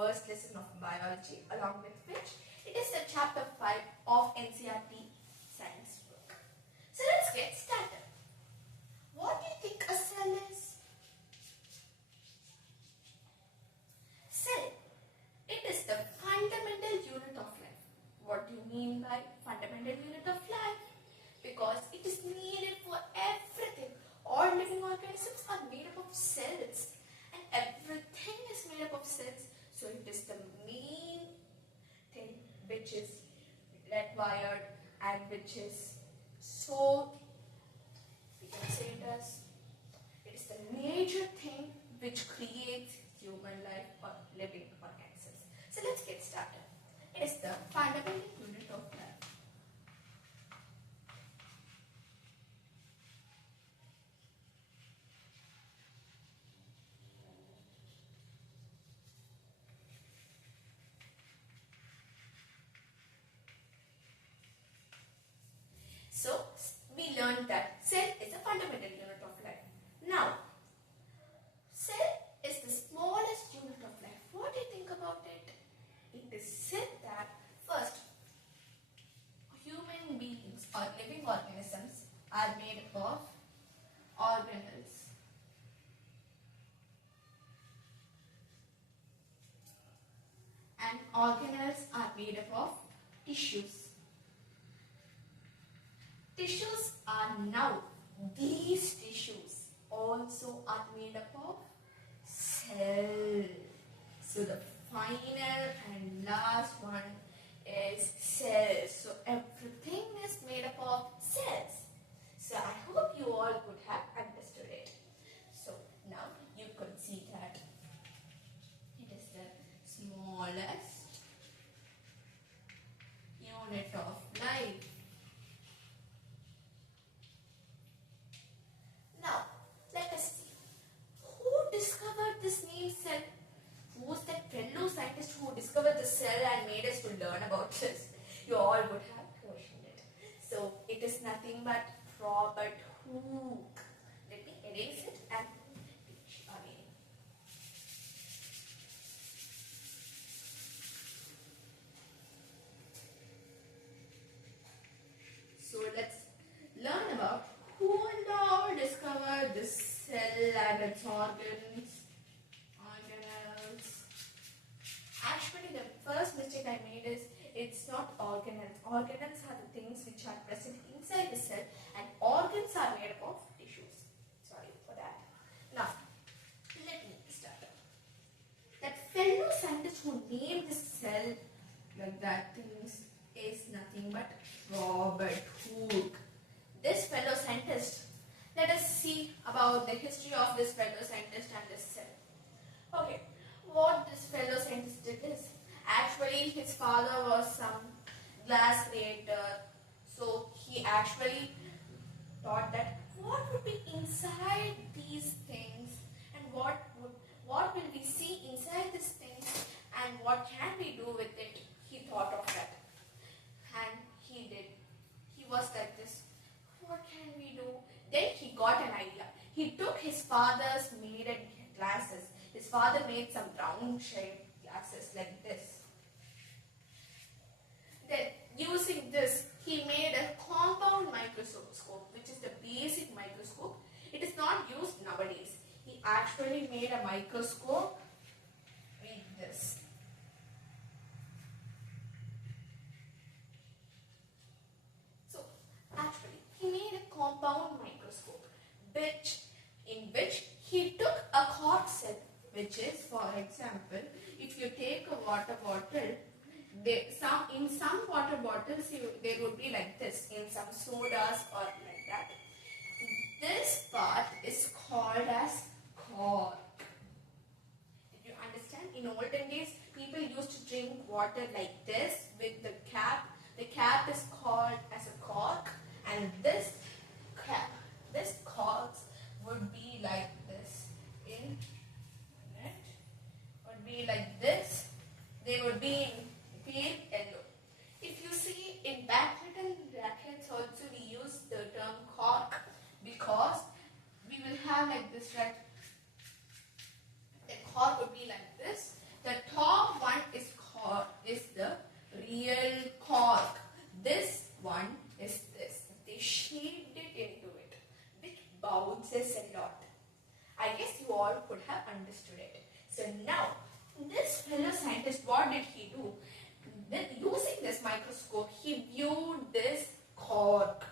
first lesson of biology, along with which it is the chapter 5 of NCERT science book. So let's get started. What do you think a cell is? Cell. It is the fundamental unit of life. What do you mean by fundamental unit of life? Because it is needed for everything. All living organisms are made up of cells, and everything is made up of cells. So it is the main thing which is required and which is so, we can say it is the major thing which creates human life or living organisms. So let's get started. It is the fundamental unit of life. So, we learned that cell is a fundamental unit of life. Now, cell is the smallest unit of life. What do you think about it? It is said that first, human beings or living organisms are made up of organelles. And organelles are made up of tissues. Tissues are now, these tissues also are made up of cells. So the final and last one is cells. So everything is made up of cells. So I hope you all could have understood it. So now you could see that it is the smallest unit of life. Now, let us see. Who discovered this name cell? Who's that fellow scientist who discovered the cell and made us to learn about this? You all would have questioned it. So, it is nothing but Robert Hooke. Let me erase it and teach again. So, let's learn about who now discovered the cell and its organelles. Actually, the first mistake I made is it's not organelles. Organelles are the things which are present inside the cell, and organs are made up of tissues. Sorry for that. Now, let me start. That fellow scientist who named the cell like that things is nothing but Robert Hooke. This fellow scientist, let us see about the history of this fellow scientist and this cell. Okay, what this fellow scientist did is, actually his father was some glass creator, so he actually thought that what would be inside these things and what will we see inside these things and what can we do with it. He thought of that and he did. He was like this. What can we do? Then he got an idea. He took his father's made glasses. His father made some round shaped glasses like this. Then using this, he made a compound microscope, which is the basic microscope. It is not used nowadays. He actually made a microscope with this. He made a compound microscope in which he took a cork cell, which is, for example, if you take a water bottle, in some water bottles they would be like this, in some sodas or like that. This part is called as cork. Did you understand? In olden days, people used to drink water like this with the cap. The cap is called as a cork. And this corks would be like this. Would be like this. They would be in pale yellow. If you see in badminton rackets also we use the term cork because we will have like this, right? The cork would be like this. The top microscope, he viewed this cork.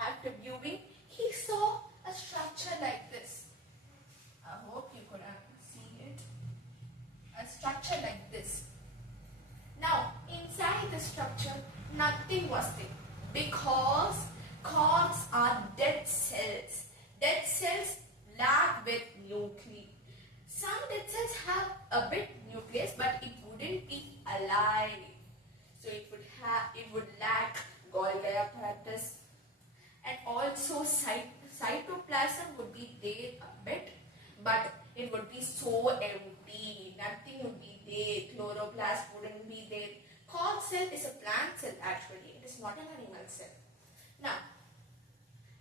After viewing, he saw a structure like this. I hope you could see it. A structure like this. Now, inside the structure, nothing was there because corks are dead cells. Dead cells lack with nuclei. Some dead cells have a bit nucleus, but it wouldn't be alive. So it would lack Golgi apparatus, and also cytoplasm would be there a bit, but it would be so empty. Nothing would be there. Chloroplast wouldn't be there. Cork cell is a plant cell actually. It is not an animal cell. Now,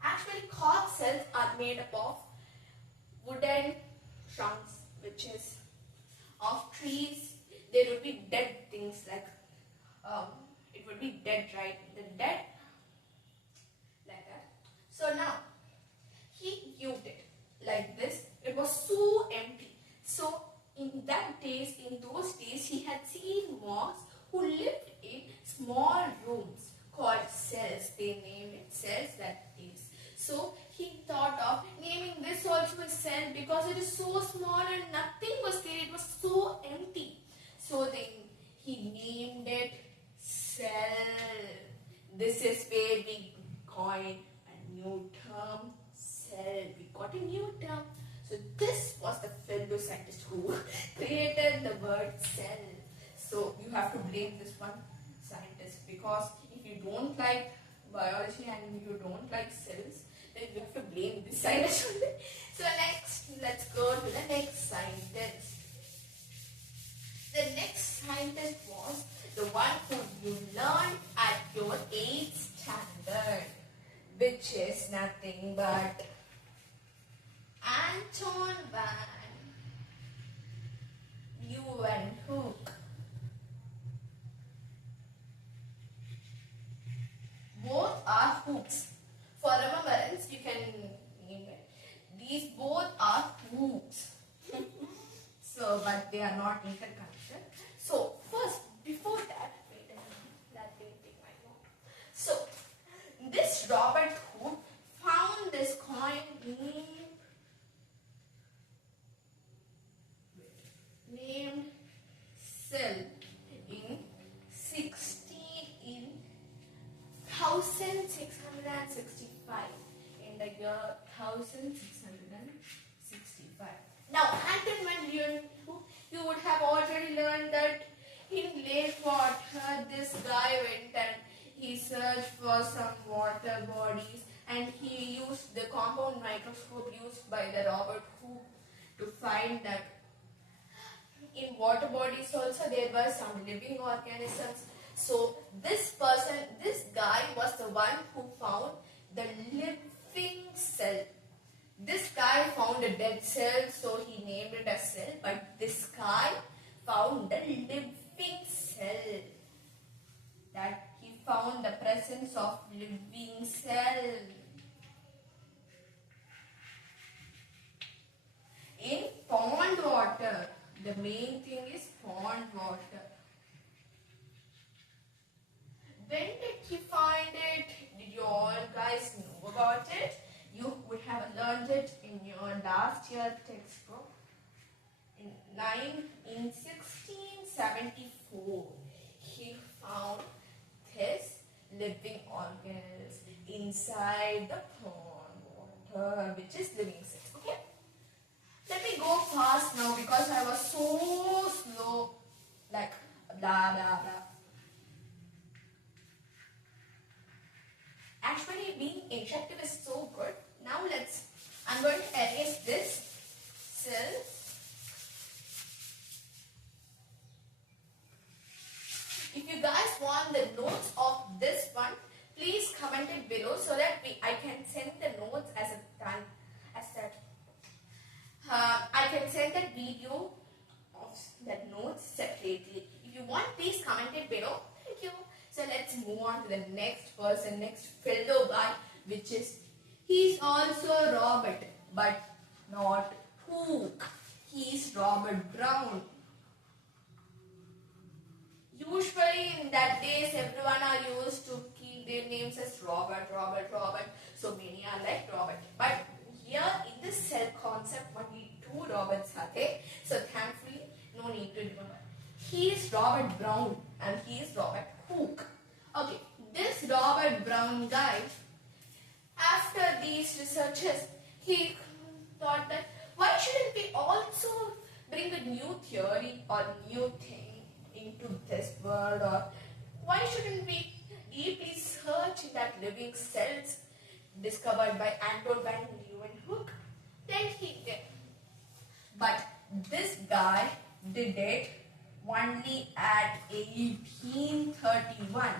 actually cork cells are made up of wooden trunks, which is of trees. There would be dead things like it would be dead, right? The dead like that. So now he viewed it like this. It was so empty. So in those days, he had seen monks who lived in small rooms called cells. They named it cells that days. So he thought of naming this also a cell because it is so small and nothing was there. It was so empty. So then he named it cell. This is where we coined a new term, cell. We got a new term. So this was the fellow scientist who created the word cell. So you have to blame this one scientist, because if you don't like biology and you don't like cells, then you have to blame this scientist. So next, let's go to the next scientist. The next scientist was the one who you learned at your 8th standard, which is nothing but Anton van Leeuwenhoek. Both are hooks. For remembrance, you can name it. These both are hooks. So, but they are not interconnected. So, first, before that, wait a minute, let me take my note. So, this Robert Hooke found this coin named cell in 1665, in the year 1665. Now, Anton van Leeuwenhoek, you would have already learned that in lake water, this guy went and he searched for some water bodies, and he used the compound microscope used by the Robert Hooke to find that in water bodies also there were some living organisms. So this guy was the one who found the living cell. This guy found a dead cell, so he named it as cell, but this guy found the living cell. That he found the presence of living cell in pond water. The main thing is pond water. When did he find it? Did you all guys know about it? You would have learned it in your last year textbook. In 1674, he found this living organism inside the pond water, which is living cells. Okay? Let me go fast now because I was so slow. Like blah blah blah. Actually, being injective is so good. Now I'm going to erase this cell. If you guys want the notes of this one, please comment it below so that I can send the notes as that. I can send that video of the notes separately. If you want, please comment it below. Thank you. So let's move on to the next person, next fellow guy, which is, he's also Robert, but not Hooke. He's Robert Brown. Usually in that days, everyone names as Robert. So many are like Robert. But here in this cell concept, only 2 Roberts are there. So thankfully, no need to remember. He is Robert Brown and he is Robert Hooke. Okay, this Robert Brown guy, after these researches, he thought that why shouldn't we also bring a new theory or new thing into this world, or why shouldn't we deeply search in that living cells discovered by Anton van Leeuwenhoek? Then he did. But this guy did it only at 1831.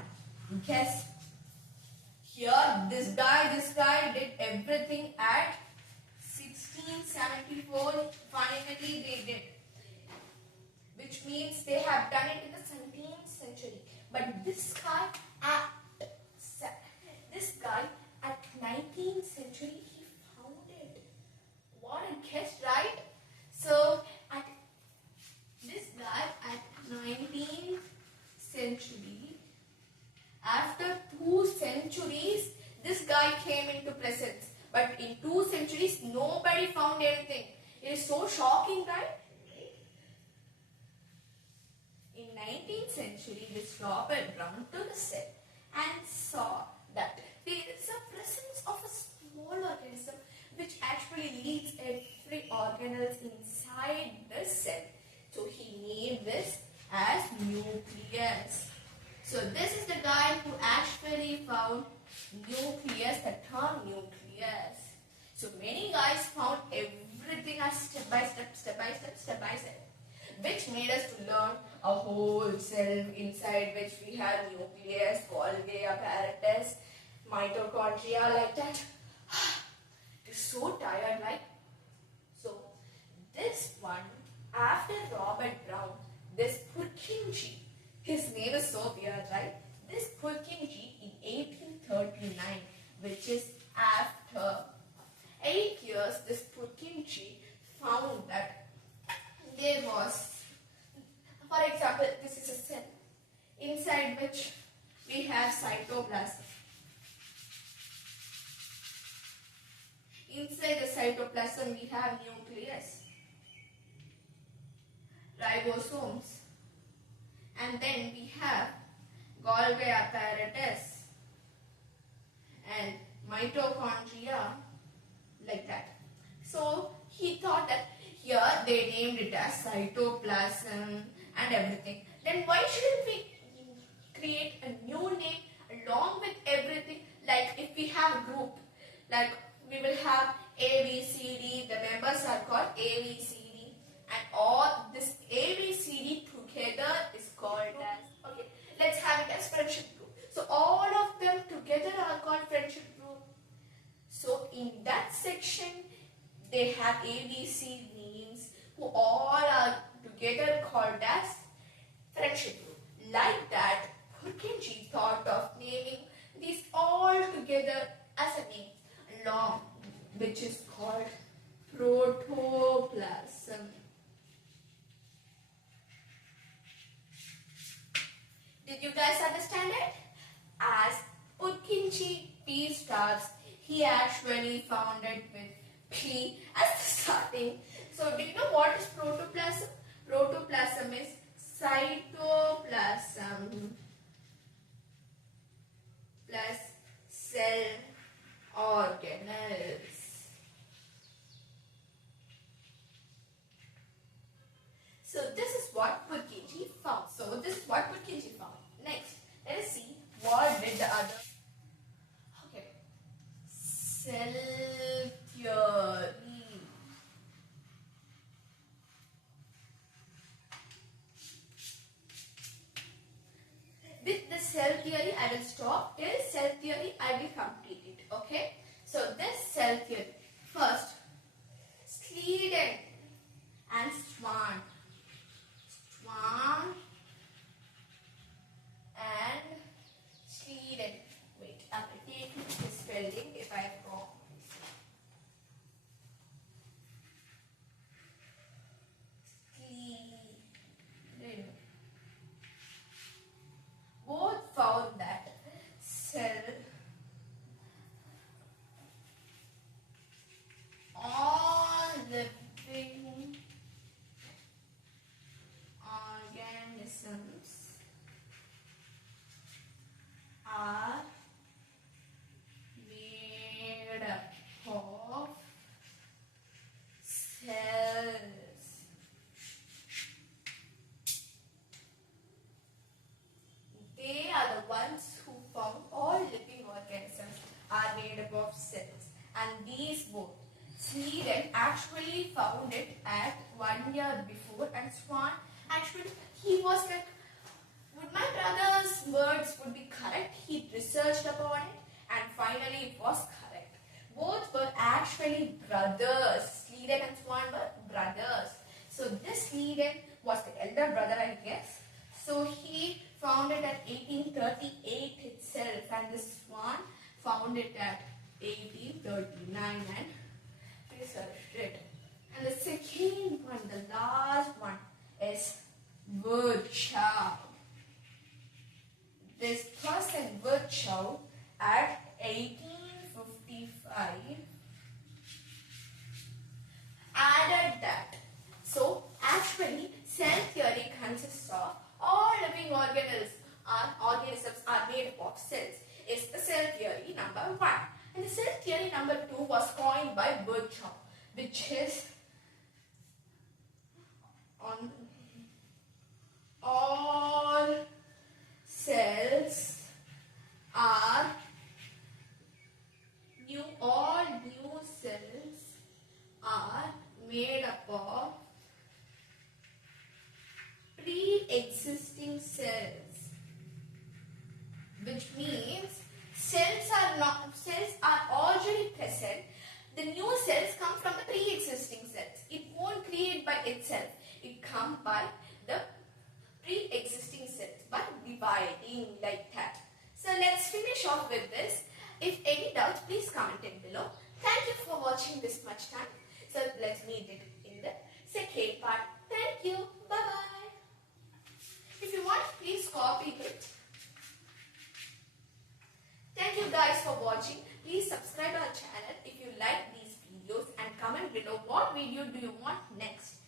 Guess. Here, this guy did everything at 1674. Finally, they did. Which means they have done it in the 17th century. But this guy at 19th century, he found it. What a guess, right? So, at this guy at 19th century, after 2 centuries, this guy came into presence. But in 2 centuries, nobody found anything. It is so shocking, right? In 19th century, this Robert Brown took a cell and saw that there is a presence of a small organism which actually leads every organelle inside the cell. So he named this as nucleus. So this is the guy who actually found nucleus, the term nucleus. So many guys found everything as step by step, which made us to learn a whole cell inside which we have nucleus, Golgi apparatus, mitochondria, like that. It's so tired, right? So this one, after Robert Brown, this Purkinje, his name is so weird, right? This Purkinje in 1839, which is after 8 years, this Purkinje found that there was, for example, this is a cell inside which we have cytoplasm. Inside the cytoplasm we have nucleus, ribosomes, and then we have Golgi apparatus and mitochondria, like that. So he thought that here they named it as cytoplasm and everything. Then why shouldn't we create a new name along with everything? Like if we have a group, like we will have A, B, C, D. The members are called A, B, C, D, and all this A, B, C, D together is called as, okay, let's have it as friendship group. So all of them together are called friendship group. So in that section, they have A, B, C names who all are together called as friendship group. Like that, Purkinje thought of naming these all together as a name long, which is called protoplasm. Did you guys understand it? As Purkinje P starts, he actually found it with P as the starting. So do you know what is protoplasm? Protoplasm is cytoplasm plus cell organelles. So this is what Purkinje found. Next, let us see what did the other. Okay, cell theory. With the cell theory, I will stop. Till cell theory, I will complete it. Okay. So this cell theory. First, Sleeden and Swan. And Sleeden. Wait, I will take the spelling if I am wrong. Sleeden. Both found that cell organisms are made up of cells. They are the ones who found all living organisms are made up of cells. And these both, Sweden actually found it at 1 year before, and Swan actually, he was like, would my brother's words would be correct? He researched upon it and finally it was correct. Both were actually brothers. Sweden and Swan were brothers. So this Sweden was the elder brother, I guess. So he found it at 1838 itself, and this Swan found it at 1839 and researched it. And the second one, the last one, is Virchow. This person Virchow at 1855 added that. So actually cell theory consists of all living organisms are made up of cells. Is the cell theory number 1. And the cell theory number 2 was coined by Virchow, which is on all cells are all new cells are made up of pre-existing cells, which means cells are already present. The new cells come from the pre-existing cells. It won't create by itself. It comes by the pre-existing cells by dividing like that. So let's finish off with this. If any doubts, please comment it below. Thank you for watching this much time. So let's meet it in the second part. Thank you. Bye-bye. If you want, please copy it. Thank you guys for watching. Please subscribe our channel if you like these videos and comment below what video do you want next.